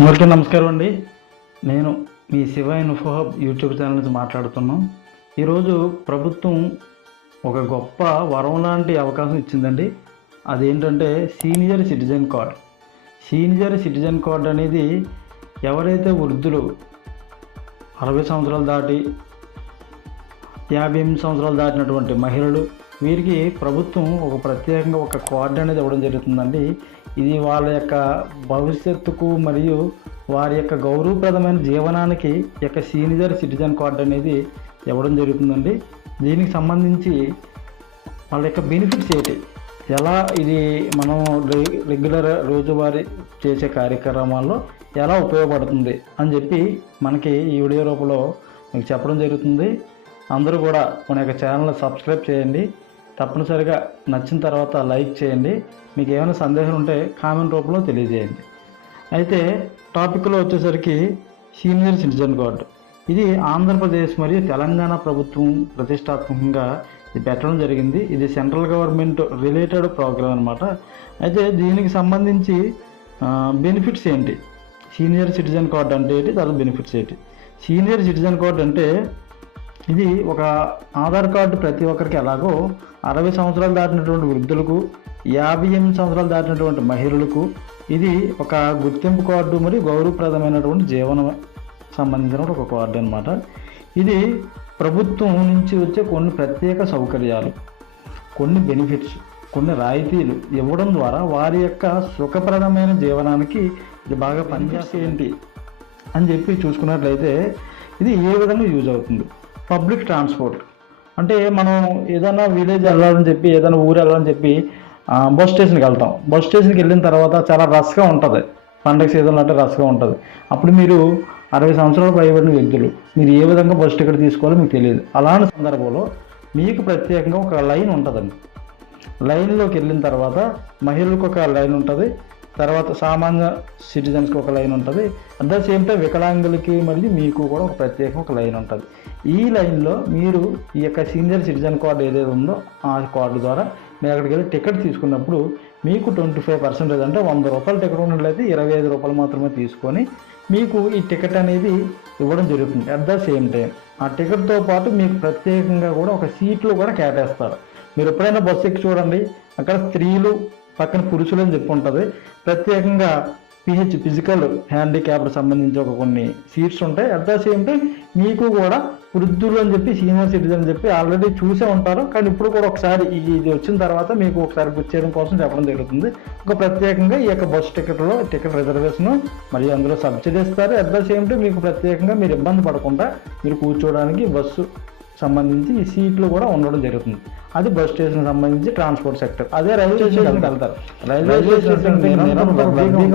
అందరికీ నమస్కారం అండి. నేను మీ Shiva info hub YouTube channel నుంచి మాట్లాడుతున్నాం. ఈరోజు ప్రభుత్వం ఒక గొప్ప వరం లాంటి అవకాశం ఇచ్చిందండి. అదేంటంటే senior citizen card. Senior citizen card అనేది ఎవరైతే వృద్ధులు 60 సంవత్సరాలు దాటి 58 సంవత్సరాలు దాటినటువంటి మహిళలు, వీరికి ప్రభుత్వం ఒక ప్రత్యేకంగా ఒక కార్డు అనేది ఇవ్వడం జరుగుతుందండి. ఇది వాళ్ళ యొక్క భవిష్యత్తుకు మరియు వారి యొక్క గౌరవప్రదమైన జీవనానికి యొక్క సీనియర్ సిటిజన్ కార్డు అనేది ఇవ్వడం జరుగుతుందండి. దీనికి సంబంధించి వాళ్ళ యొక్క బెనిఫిట్స్ ఏంటి, ఎలా ఇది మనం రెగ్యులర్ రోజువారీ చేసే కార్యక్రమాల్లో ఎలా ఉపయోగపడుతుంది అని చెప్పి మనకి ఈ వీడియో రూపంలో మీకు చెప్పడం జరుగుతుంది. అందరూ కూడా మన యొక్క ఛానల్ని సబ్స్క్రైబ్ చేయండి. తప్పనిసరిగా నచ్చిన తర్వాత లైక్ చేయండి. మీకు ఏమైనా సందేహం ఉంటే కామెంట్ రూపంలో తెలియజేయండి. అయితే టాపిక్లో వచ్చేసరికి సీనియర్ సిటిజన్ కార్డు. ఇది ఆంధ్రప్రదేశ్ మరియు తెలంగాణ ప్రభుత్వం ప్రతిష్టాత్మకంగా ఇది పెట్టడం జరిగింది. ఇది సెంట్రల్ గవర్నమెంట్ రిలేటెడ్ ప్రోగ్రామ్ అనమాట. అయితే దీనికి సంబంధించి బెనిఫిట్స్ ఏంటి, సీనియర్ సిటిజన్ కార్డు అంటే ఏంటి, తర్వాత బెనిఫిట్స్ ఏంటి. సీనియర్ సిటిజన్ కార్డు అంటే ఇది ఒక ఆధార్ కార్డు ప్రతి ఒక్కరికి ఎలాగో 60 సంవత్సరాలు దాటినటువంటి వృద్ధులకు, 58 సంవత్సరాలు దాటినటువంటి మహిళలకు ఇది ఒక గుర్తింపు కార్డు మరియు గౌరవప్రదమైనటువంటి జీవనం సంబంధించిన ఒక కార్డు అనమాట. ఇది ప్రభుత్వం నుంచి వచ్చే కొన్ని ప్రత్యేక సౌకర్యాలు, కొన్ని బెనిఫిట్స్, కొన్ని రాయితీలు ఇవ్వడం ద్వారా వారి యొక్క సుఖప్రదమైన జీవనానికి ఇది బాగా పనిచేసేంటి అని చెప్పి చూసుకున్నట్లయితే ఇది ఏ విధంగా యూజ్ అవుతుంది. పబ్లిక్ ట్రాన్స్పోర్ట్ అంటే మనం ఏదైనా విలేజ్ వెళ్ళాలని చెప్పి, ఏదైనా ఊరు వెళ్ళాలని చెప్పి బస్ స్టేషన్కి వెళ్తాం. బస్ స్టేషన్కి వెళ్ళిన తర్వాత చాలా రష్గా ఉంటుంది, పండగ సీజన్లో అంటే రష్గా ఉంటుంది. అప్పుడు మీరు 60 సంవత్సరాలు పైబడిన వ్యక్తులు మీరు ఏ విధంగా బస్ టికెట్ తీసుకోవాలో మీకు తెలియదు. అలాంటి సందర్భంలో మీకు ప్రత్యేకంగా ఒక లైన్ ఉంటుందండి. లైన్లోకి వెళ్ళిన తర్వాత మహిళలకు ఒక లైన్ ఉంటుంది, తర్వాత సామాన్య సిటిజన్స్కి ఒక లైన్ ఉంటుంది, అట్ ద సేమ్ టైం వికలాంగులకి మరియు మీకు కూడా ఒక ప్రత్యేక ఒక లైన్ ఉంటుంది. ఈ లైన్లో మీరు ఈ యొక్క సీనియర్ సిటిజన్ కార్డు ఏదైతే ఉందో ఆ కార్డు ద్వారా మీరు అక్కడికి వెళ్ళి టికెట్ తీసుకున్నప్పుడు మీకు 25% అంటే 100 రూపాయల టికెట్ ఉన్నట్లయితే 25 రూపాయలు మాత్రమే తీసుకొని మీకు ఈ టికెట్ అనేది ఇవ్వడం జరుగుతుంది. అట్ ద సేమ్ టైం ఆ టికెట్తో పాటు మీకు ప్రత్యేకంగా కూడా ఒక సీట్లు కూడా కేటాయిస్తారు. మీరు ఎప్పుడైనా బస్సు ఎక్కి చూడండి, అక్కడ స్త్రీలు పక్కన పురుషులు అని చెప్పి ఉంటుంది. ప్రత్యేకంగా ఫిజికల్ హ్యాండిక్యాప్కి సంబంధించి ఒక కొన్ని సీట్స్ ఉంటాయి. అట్ ద సేమ్ టైం మీకు కూడా వృద్ధులు అని చెప్పి సీనియర్ సిటిజన్ అని చెప్పి ఆల్రెడీ చూసే ఉంటారు, కానీ ఇప్పుడు కూడా ఒకసారి ఇది వచ్చిన తర్వాత మీకు ఒకసారి గుర్తు చేయడం కోసం చెప్పడం జరుగుతుంది. ఒక ప్రత్యేకంగా ఈ యొక్క బస్ టికెట్లో టికెట్ రిజర్వేషన్ మరియు అందులో సబ్సిడీ ఇస్తారు. అట్ ద సేమ్ టైం మీకు ప్రత్యేకంగా మీరు ఇబ్బంది పడకుండా మీరు కూర్చోవడానికి బస్సు సంబంధించి ఈ సీట్లు కూడా ఉండడం జరుగుతుంది. అది బస్ స్టేషన్ సంబంధించి ట్రాన్స్పోర్ట్ సెక్టర్. అదే రైల్వే స్టేషన్కి వెళ్తారు. రైల్వే స్టేషన్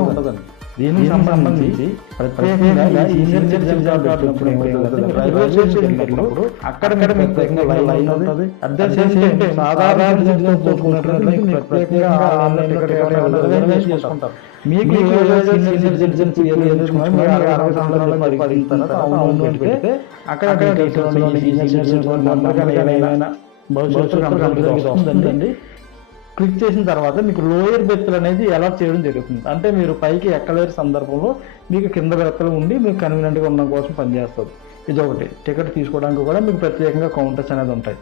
ఉంటుందండి. దీనికి సంబంధించి ప్రత్యేకంగా senior citizen card railway station వెళ్ళినప్పుడు అక్కడక్కడ ప్రత్యేకంగా లైన్ ఉంటుంది. అట్ ద సేమ్ టైం సాధారణ సిటిజన్ చూసుకున్నట్లయితే మీకు ప్రత్యేకంగా ఆన్లైన్ టికెట్ రిజర్వేషన్ చేసుకుంటారు. మీకు సీనియర్ సిటిజన్ అక్కడ భవిష్యత్తు క్లిక్ చేసిన తర్వాత మీకు లోయర్ బెర్తులు అనేది అలాట్ చేయడం జరుగుతుంది. అంటే మీరు పైకి ఎక్కలేని సందర్భంలో మీకు కింద బెర్తులు ఉండి మీకు కన్వీనియంట్గా ఉండడం కోసం పనిచేస్తుంది. ఇదొకటి. టికెట్ తీసుకోవడానికి కూడా మీకు ప్రత్యేకంగా కౌంటర్స్ అనేది ఉంటాయి.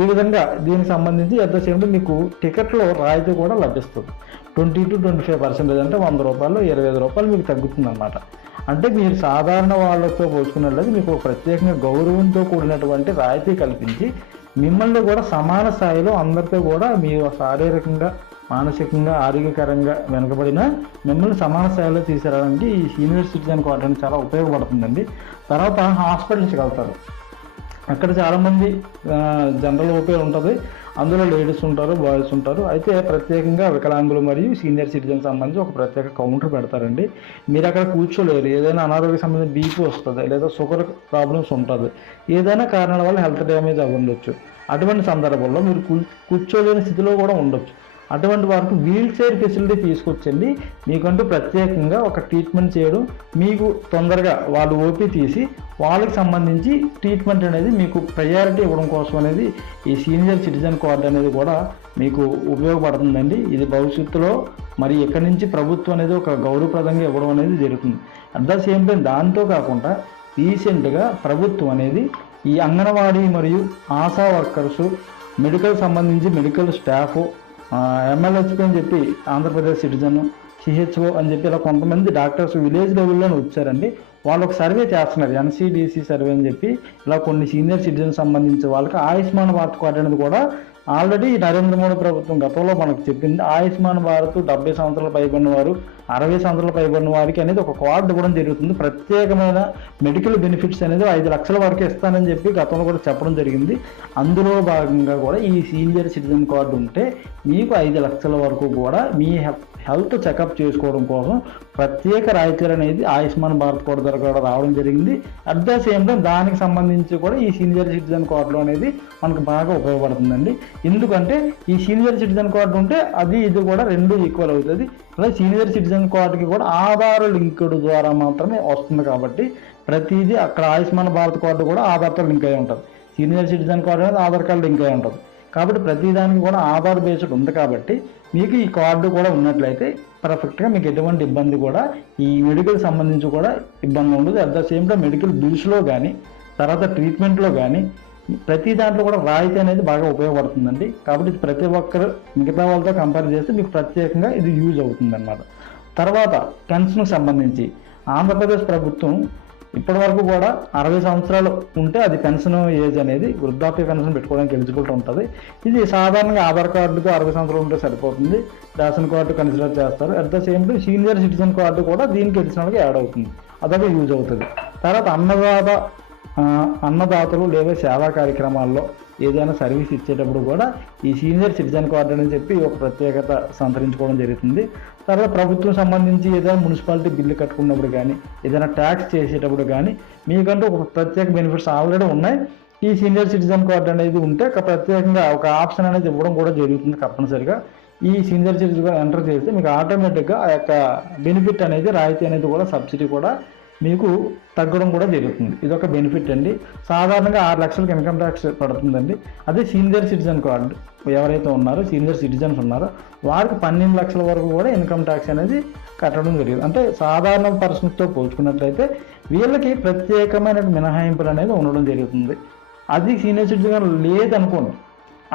ఈ విధంగా దీనికి సంబంధించి అట్ ద సేమ్ టైం మీకు టికెట్లో రాయితీ కూడా లభిస్తుంది. 20 to 25% అంటే 100 రూపాయలు 25 రూపాయలు మీకు తగ్గుతుంది అన్నమాట. అంటే మీరు సాధారణ వాళ్ళతో పోల్చుకున్నట్లయితే మీకు ప్రత్యేకంగా గౌరవంతో కూడినటువంటి రాయితీ కల్పించి మిమ్మల్ని కూడా సమాన స్థాయిలో అందరితో కూడా మీ శారీరకంగా, మానసికంగా, ఆరోగ్యకరంగా వెనుకబడిన మిమ్మల్ని సమాన స్థాయిలో తీసుకురావడానికి ఈ సీనియర్ సిటిజన్ కార్డు అనేది చాలా ఉపయోగపడుతుందండి. తర్వాత హాస్పిటల్స్కి వెళ్తారు. అక్కడ చాలామంది జనరల్ ఓపీ ఉంటుంది, అందులో లేడీస్ ఉంటారు, బాయ్స్ ఉంటారు. అయితే ప్రత్యేకంగా వికలాంగులు మరియు సీనియర్ సిటిజన్ సంబంధించి ఒక ప్రత్యేక కౌంటర్ పెడతారండి. మీరు అక్కడ కూర్చోలేరు. ఏదైనా అనారోగ్య సంబంధించిన బీపీ వస్తుంది, లేదా షుగర్ ప్రాబ్లమ్స్ ఉంటుంది, ఏదైనా కారణాల వల్ల హెల్త్ డ్యామేజ్ అవ్వ ఉండొచ్చు. అటువంటి సందర్భంలో మీరు కూర్చోలేని స్థితిలో కూడా ఉండొచ్చు. అటువంటి వారికి వీల్ చైర్ ఫెసిలిటీ తీసుకొచ్చండి మీకంటూ ప్రత్యేకంగా ఒక ట్రీట్మెంట్ చేయడం, మీకు తొందరగా వాళ్ళు ఓపీ తీసి వాళ్ళకి సంబంధించి ట్రీట్మెంట్ అనేది మీకు ప్రయారిటీ ఇవ్వడం కోసం అనేది ఈ సీనియర్ సిటిజన్ కార్డు అనేది కూడా మీకు ఉపయోగపడుతుందండి. ఇది భవిష్యత్తులో మరి ఎక్కడి నుంచి ప్రభుత్వం అనేది ఒక గౌరవప్రదంగా ఇవ్వడం అనేది జరుగుతుంది. అట్ ద సేమ్ టైం దాంతో కాకుండా రీసెంట్గా ప్రభుత్వం అనేది ఈ అంగన్వాడీ మరియు ఆశా వర్కర్సు, మెడికల్ సంబంధించి మెడికల్ స్టాఫ్, MLHP అని చెప్పి ఆంధ్రప్రదేశ్ సిటిజన్, CHO అని చెప్పి ఇలా కొంతమంది డాక్టర్స్ విలేజ్ లెవెల్లోనే వచ్చారండి. వాళ్ళు ఒక సర్వే చేస్తున్నారు, NCDC సర్వే అని చెప్పి. ఇలా కొన్ని సీనియర్ సిటిజన్ సంబంధించి వాళ్ళకి ఆయుష్మాన్ భారత్ కార్డు అనేది కూడా ఆల్రెడీ నరేంద్ర మోడీ ప్రభుత్వం గతంలో మనకు చెప్పింది. ఆయుష్మాన్ భారత్ 70 సంవత్సరాలు పైబడిన వారు, 60 సంవత్సరాలు పైబడిన వారికి అనేది ఒక కార్డు ఇవ్వడం జరుగుతుంది. ప్రత్యేకమైన మెడికల్ బెనిఫిట్స్ అనేది 5 లక్షల వరకు ఇస్తానని చెప్పి గతంలో కూడా చెప్పడం జరిగింది. అందులో భాగంగా కూడా ఈ సీనియర్ సిటిజన్ కార్డు ఉంటే మీకు 5 లక్షల వరకు కూడా మీ హెల్త్ చెకప్ చేసుకోవడం కోసం ప్రత్యేక రాయితీలు అనేది ఆయుష్మాన్ భారత్ కార్డు ద్వారా కూడా రావడం జరిగింది. అట్ ద సేమ్ టైం దానికి సంబంధించి కూడా ఈ సీనియర్ సిటిజన్ కార్డులో అనేది మనకు బాగా ఉపయోగపడుతుందండి. ఎందుకంటే ఈ సీనియర్ సిటిజన్ కార్డు ఉంటే అది ఇది కూడా రెండు ఈక్వల్ అవుతుంది. అలాగే సీనియర్ సిటిజన్ కార్డుకి కూడా ఆధార్ లింక్డ్ ద్వారా మాత్రమే వస్తుంది కాబట్టి ప్రతిదీ అక్కడ ఆయుష్మాన్ భారత్ కార్డు కూడా ఆధార్తో లింక్ అయి ఉంటుంది. సీనియర్ సిటిజన్ కార్డు అనేది ఆధార్ కార్డు లింక్ అయి ఉంటుంది. కాబట్టి ప్రతిదానికి కూడా ఆధార్ బేస్డ్ ఉంది కాబట్టి మీకు ఈ కార్డు కూడా ఉన్నట్లయితే పర్ఫెక్ట్గా మీకు ఎటువంటి ఇబ్బంది కూడా ఈ మెడికల్ సంబంధించి కూడా ఇబ్బంది ఉండదు. At the same time medical బిల్స్లో కానీ తర్వాత ట్రీట్మెంట్లో కానీ ప్రతి దాంట్లో కూడా రాయితీ అనేది బాగా ఉపయోగపడుతుందండి. కాబట్టి ప్రతి ఒక్కరు మిగతా వాళ్ళతో కంపేర్ చేస్తే మీకు ప్రత్యేకంగా ఇది యూజ్ అవుతుంది అన్నమాట. తర్వాత పెన్షన్కి సంబంధించి ఆంధ్రప్రదేశ్ ప్రభుత్వం ఇప్పటి వరకు కూడా 60 సంవత్సరాలు ఉంటే అది పెన్షన్ ఏజ్ అనేది వృద్ధాప్య పెన్షన్ పెట్టుకోవడానికి ఎలిజిబిలిటీ ఉంటుంది. ఇది సాధారణంగా ఆధార్ కార్డుకు 60 సంవత్సరాలు ఉంటే సరిపోతుంది. రేషన్ కార్డు కన్సిడర్ చేస్తారు. At the same time senior citizen card కూడా దీనికి అడిషనల్గా యాడ్ అవుతుంది, అదొక యూజ్ అవుతుంది. తర్వాత అన్నదాతలు లేదా సేవా కార్యక్రమాల్లో ఏదైనా సర్వీస్ ఇచ్చేటప్పుడు కూడా ఈ సీనియర్ సిటిజన్ కార్డు అని చెప్పి ఒక ప్రత్యేకత సంతరించుకోవడం జరుగుతుంది. తర్వాత ప్రభుత్వం సంబంధించి ఏదైనా మున్సిపాలిటీ బిల్లు కట్టుకున్నప్పుడు కానీ ఏదైనా ట్యాక్స్ చేసేటప్పుడు కానీ మీకంటూ ఒక ప్రత్యేక బెనిఫిట్స్ ఆల్రెడీ ఉన్నాయి. ఈ సీనియర్ సిటిజన్ కార్డు అనేది ఉంటే ప్రత్యేకంగా ఒక ఆప్షన్ అనేది ఇవ్వడం కూడా జరుగుతుంది. తప్పనిసరిగా ఈ సీనియర్ సిటిజన్ ఎంటర్ చేస్తే మీకు ఆటోమేటిక్గా ఆ యొక్క బెనిఫిట్ అనేది రాయితీ అనేది కూడా సబ్సిడీ కూడా మీకు తగ్గడం కూడా జరుగుతుంది. ఇదొక బెనిఫిట్ అండి. సాధారణంగా 6 లక్షలకు ఇన్కమ్ ట్యాక్స్ పడుతుందండి. అదే సీనియర్ సిటిజన్ కార్డు ఎవరైతే ఉన్నారో సీనియర్ సిటిజన్స్ ఉన్నారో వారికి 12 లక్షల వరకు కూడా ఇన్కమ్ ట్యాక్స్ అనేది కట్టడం జరిగింది. అంటే సాధారణ పర్సన్స్తో పోల్చుకున్నట్లయితే వీళ్ళకి ప్రత్యేకమైన మినహాయింపులు అనేది ఉండడం జరుగుతుంది. అది సీనియర్ సిటిజన్ లేదనుకోండి,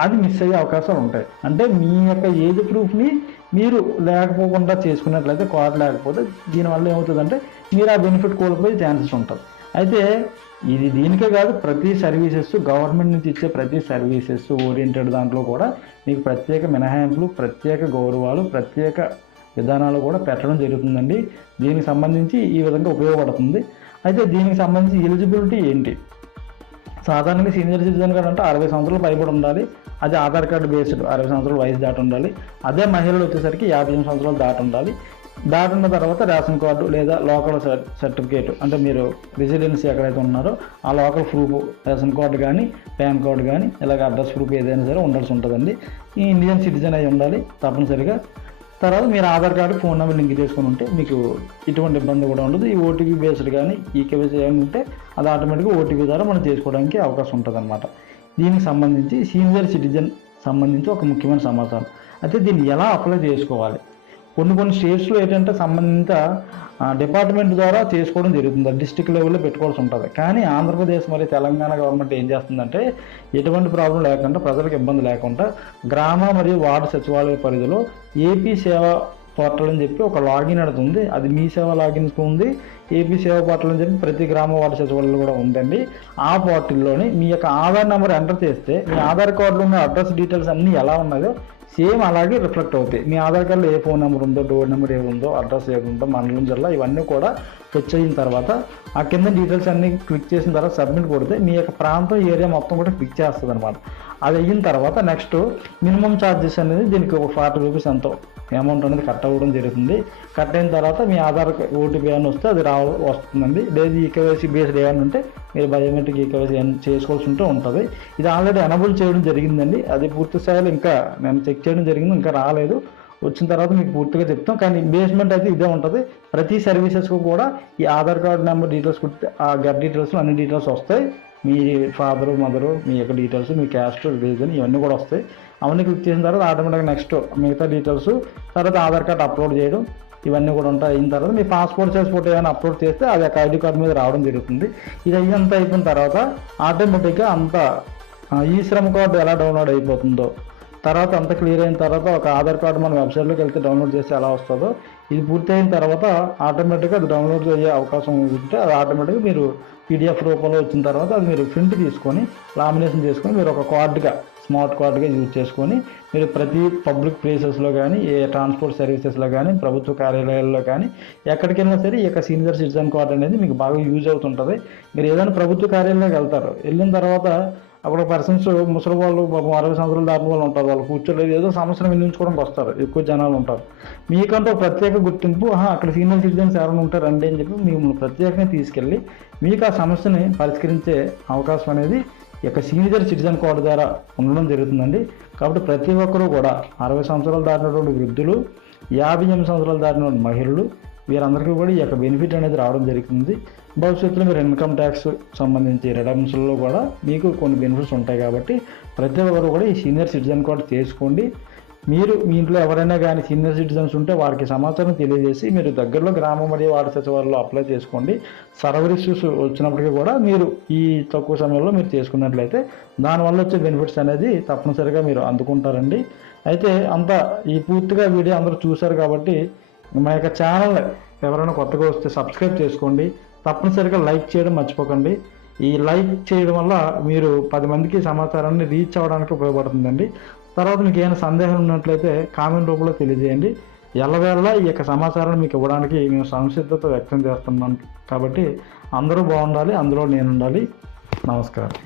అది మిస్ అయ్యే అవకాశాలు ఉంటాయి. అంటే మీ యొక్క ఏజ్ ప్రూఫ్ని మీరు లేకపోకుండా చేసుకున్నట్లయితే కార్డు లేకపోతే దీనివల్ల ఏమవుతుందంటే మీరు ఆ బెనిఫిట్ కోల్పోయే ఛాన్సెస్ ఉంటుంది. అయితే ఇది దీనికే కాదు, ప్రతి సర్వీసెస్ గవర్నమెంట్ నుంచి ఇచ్చే ప్రతి సర్వీసెస్ ఓరియంటెడ్ దాంట్లో కూడా మీకు ప్రత్యేక మినహాయింపులు, ప్రత్యేక గౌరవాలు, ప్రత్యేక విధానాలు కూడా పెట్టడం జరుగుతుందండి. దీనికి సంబంధించి ఈ విధంగా ఉపయోగపడుతుంది. అయితే దీనికి సంబంధించి ఎలిజిబిలిటీ ఏంటి? సాధారణంగా సీనియర్ సిటిజన్ కార్డు అంటే 60 సంవత్సరాలు పైబడి ఉండాలి. అది ఆధార్ కార్డు బేస్డ్ 60 సంవత్సరాల వయసు దాటి ఉండాలి. అదే మహిళలు వచ్చేసరికి 58 సంవత్సరాలు దాటి ఉండాలి. దాటిన తర్వాత రేషన్ కార్డు లేదా లోకల్ సర్టిఫికేట్, అంటే మీరు రెసిడెన్సీ ఎక్కడైతే ఉన్నారో ఆ లోకల్ ప్రూఫ్, రేషన్ కార్డు కానీ పాన్ కార్డు కానీ ఇలాగ అడ్రస్ ప్రూఫ్ ఏదైనా సరే ఉండాల్సి ఉంటుందండి. ఈ ఇండియన్ సిటిజన్ అయి ఉండాలి తప్పనిసరిగా. తర్వాత మీరు Aadhaar card phone number link చేసుకుని ఉంటే మీకు ఎటువంటి ఇబ్బంది కూడా ఉండదు. ఈ ఓటీపీ బేస్డ్ కానీ ఈ కేవైసీ ఏమైనా ఉంటే అది ఆటోమేటిక్గా ఓటీపీ ద్వారా మనం చేసుకోవడానికి అవకాశం ఉంటుంది అన్నమాట. దీనికి సంబంధించి సీనియర్ సిటిజన్ సంబంధించి ఒక ముఖ్యమైన సమాచారం. అయితే దీన్ని ఎలా అప్లై చేసుకోవాలి? కొన్ని స్టేట్స్లో ఏంటంటే సంబంధిత డిపార్ట్మెంట్ ద్వారా చేసుకోవడం జరుగుతుంది, డిస్ట్రిక్ట్ లెవెల్లో పెట్టుకోవాల్సి ఉంటుంది. కానీ ఆంధ్రప్రదేశ్ మరియు తెలంగాణ గవర్నమెంట్ ఏం చేస్తుందంటే ఎటువంటి ప్రాబ్లం లేకుండా, ప్రజలకు ఇబ్బంది లేకుండా గ్రామ మరియు వార్డు సచివాలయ పరిధిలో ఏపీ సేవా పోర్టల్ అని చెప్పి ఒక లాగిన్ అనేది ఉంది. అది మీ సేవ లాగిన్ ఉంది. ఏపీ సేవా పోర్టల్ అని చెప్పి ప్రతి గ్రామ వార్డు సచివాలయంలో కూడా ఉందండి. ఆ పోర్టల్లోని మీ యొక్క ఆధార్ నెంబర్ ఎంటర్ చేస్తే మీ ఆధార్ కార్డులో ఉన్న అడ్రస్ డీటెయిల్స్ అన్నీ ఎలా ఉన్నాయో సేమ్ అలాగే రిఫ్లెక్ట్ అవుతాయి. మీ ఆధార్ కార్డులో ఏ ఫోన్ నెంబర్ ఉందో, డోర్ నెంబర్ ఏముందో, అడ్రస్ ఏముందో, మండలం, జిల్లా ఇవన్నీ కూడా ఫెచ్ అయిన తర్వాత ఆ కింద డీటెయిల్స్ అన్నీ క్లిక్ చేసిన తర్వాత సబ్మిట్ కొడితే మీ యొక్క ప్రాంతం ఏరియా మొత్తం కూడా క్లిక్ చేస్తుంది అనమాట. అది అయిన తర్వాత నెక్స్ట్ మినిమం ఛార్జెస్ అనేది దీనికి ఒక 40 రూపీస్ ఎంతో అమౌంట్ అనేది కట్ అవ్వడం జరుగుతుంది. కట్ అయిన తర్వాత మీ ఆధార్ ఓటీపీ అని వస్తే అది వస్తుందండి. లేదు ఈకేవైసీ బేస్డ్ ఏమైనా ఉంటే మీరు బయోమెట్రిక్ ఈకేవైసీ చేసుకోవాల్సి ఉంటుంది. ఇది ఆల్రెడీ ఎనబుల్ చేయడం జరిగిందండి. అది పూర్తి స్థాయిలో ఇంకా నేను చెక్ చేయడం జరిగింది, ఇంకా రాలేదు. వచ్చిన తర్వాత మీకు పూర్తిగా చెప్తాం. కానీ బేస్మెంట్ అయితే ఇదే ఉంటుంది. ప్రతి సర్వీసెస్కు కూడా ఈ ఆధార్ కార్డు నెంబర్ డీటెయిల్స్ కొడితే ఆ గెట్ డీటెయిల్స్ అన్ని డీటెయిల్స్ వస్తాయి. మీ ఫాదరు మదరు మీ యొక్క డీటెయిల్స్, మీ క్యాస్ట్ రిలీజన్ ఇవన్నీ కూడా వస్తాయి. అవన్నీ క్లిక్ చేసిన తర్వాత ఆటోమేటిక్గా నెక్స్ట్ మిగతా డీటెయిల్స్, తర్వాత ఆధార్ కార్డు అప్లోడ్ చేయడం ఇవన్నీ కూడా ఉంటాయి. అయిన తర్వాత మీ పాస్పోర్ట్ సైజ్ ఫోటో ఏమైనా అప్లోడ్ చేస్తే అది ఒక ఐడి కార్డు మీద రావడం జరుగుతుంది. ఇది అయ్యంతా అయిపోయిన తర్వాత ఆటోమేటిక్గా అంతా ఈ శ్రమ కార్డు ఎలా డౌన్లోడ్ అయిపోతుందో, తర్వాత అంత క్లియర్ అయిన తర్వాత ఒక ఆధార్ కార్డు మన వెబ్సైట్లోకి వెళ్తే డౌన్లోడ్ చేస్తే ఎలా వస్తుందో, ఇది పూర్తి అయిన తర్వాత ఆటోమేటిక్గా అది డౌన్లోడ్ అయ్యే అవకాశం ఉంటే అది ఆటోమేటిక్గా మీరు పీడిఎఫ్ రూపంలో వచ్చిన తర్వాత అది మీరు ప్రింట్ తీసుకొని లామినేషన్ చేసుకొని మీరు ఒక కార్డుగా స్మార్ట్ కార్డుగా యూజ్ చేసుకొని మీరు ప్రతి పబ్లిక్ ప్లేసెస్లో కానీ, ఏ ట్రాన్స్పోర్ట్ సర్వీసెస్లో కానీ, ప్రభుత్వ కార్యాలయాల్లో కానీ ఎక్కడికి వెళ్ళినా సరే ఈ యొక్క సీనియర్ సిటిజన్ కార్డు అనేది మీకు బాగా యూజ్ అవుతుంటుంది. మీరు ఏదైనా ప్రభుత్వ కార్యాలయంలోకి వెళ్తారు, వెళ్ళిన తర్వాత అక్కడ పర్సన్స్ ముసలి వాళ్ళు 60 సంవత్సరాల దాటిన వాళ్ళు ఉంటారు. వాళ్ళు కూర్చోలేదు, ఏదో సమస్యను వినియోగించుకోవడానికి వస్తారు, ఎక్కువ జనాలు ఉంటారు. మీకంటూ ప్రత్యేక గుర్తింపు, అక్కడ సీనియర్ సిటిజన్స్ ఎవరైనా ఉంటారండి అని చెప్పి మిమ్మల్ని ప్రత్యేకంగా తీసుకెళ్ళి మీకు ఆ సమస్యని పరిష్కరించే అవకాశం అనేది ఈ యొక్క సీనియర్ సిటిజన్ కార్డు ద్వారా ఉండడం జరుగుతుందండి. కాబట్టి ప్రతి ఒక్కరూ కూడా 60 సంవత్సరాలు దాటినటువంటి వృద్ధులు, 58 సంవత్సరాలు దాటినటువంటి మహిళలు వీరందరికీ కూడా ఈ యొక్క బెనిఫిట్ అనేది రావడం జరుగుతుంది. భవిష్యత్తులో మీరు ఇన్కమ్ ట్యాక్స్ సంబంధించి రిడమ్షన్లో కూడా మీకు కొన్ని బెనిఫిట్స్ ఉంటాయి. కాబట్టి ప్రతి ఒక్కరు కూడా ఈ సీనియర్ సిటిజన్ కార్డు చేసుకోండి. మీరు మీ ఇంట్లో ఎవరైనా కానీ సీనియర్ సిటిజన్స్ ఉంటే వారికి సమాచారం తెలియజేసి మీరు దగ్గరలో గ్రామ మరియు వార్డు సచివాలయంలో అప్లై చేసుకోండి. సర్వర్ ఇష్యూస్ వచ్చినప్పటికీ కూడా మీరు ఈ తక్కువ సమయంలో మీరు చేసుకున్నట్లయితే దానివల్ల వచ్చే బెనిఫిట్స్ అనేది తప్పనిసరిగా మీరు అందుకుంటారండి. అయితే అంతా ఈ పూర్తిగా వీడియో అందరూ చూశారు కాబట్టి మా యొక్క ఛానల్ ఎవరైనా కొత్తగా వస్తే సబ్స్క్రైబ్ చేసుకోండి. తప్పనిసరిగా లైక్ చేయడం మర్చిపోకండి. ఈ లైక్ చేయడం వల్ల మీరు 10 మందికి సమాచారాన్ని రీచ్ అవ్వడానికి ఉపయోగపడుతుందండి. తర్వాత మీకు ఏమైనా సందేహం ఉన్నట్లయితే కామెంట్ రూపంలో తెలియజేయండి. ఎల్లవేళలా ఈ యొక్క సమాచారాన్ని మీకు ఇవ్వడానికి మేము సంసిద్ధత వ్యక్తం చేస్తున్నాం. కాబట్టి అందరూ బాగుండాలి, అందులో నేను ఉండాలి. నమస్కారం.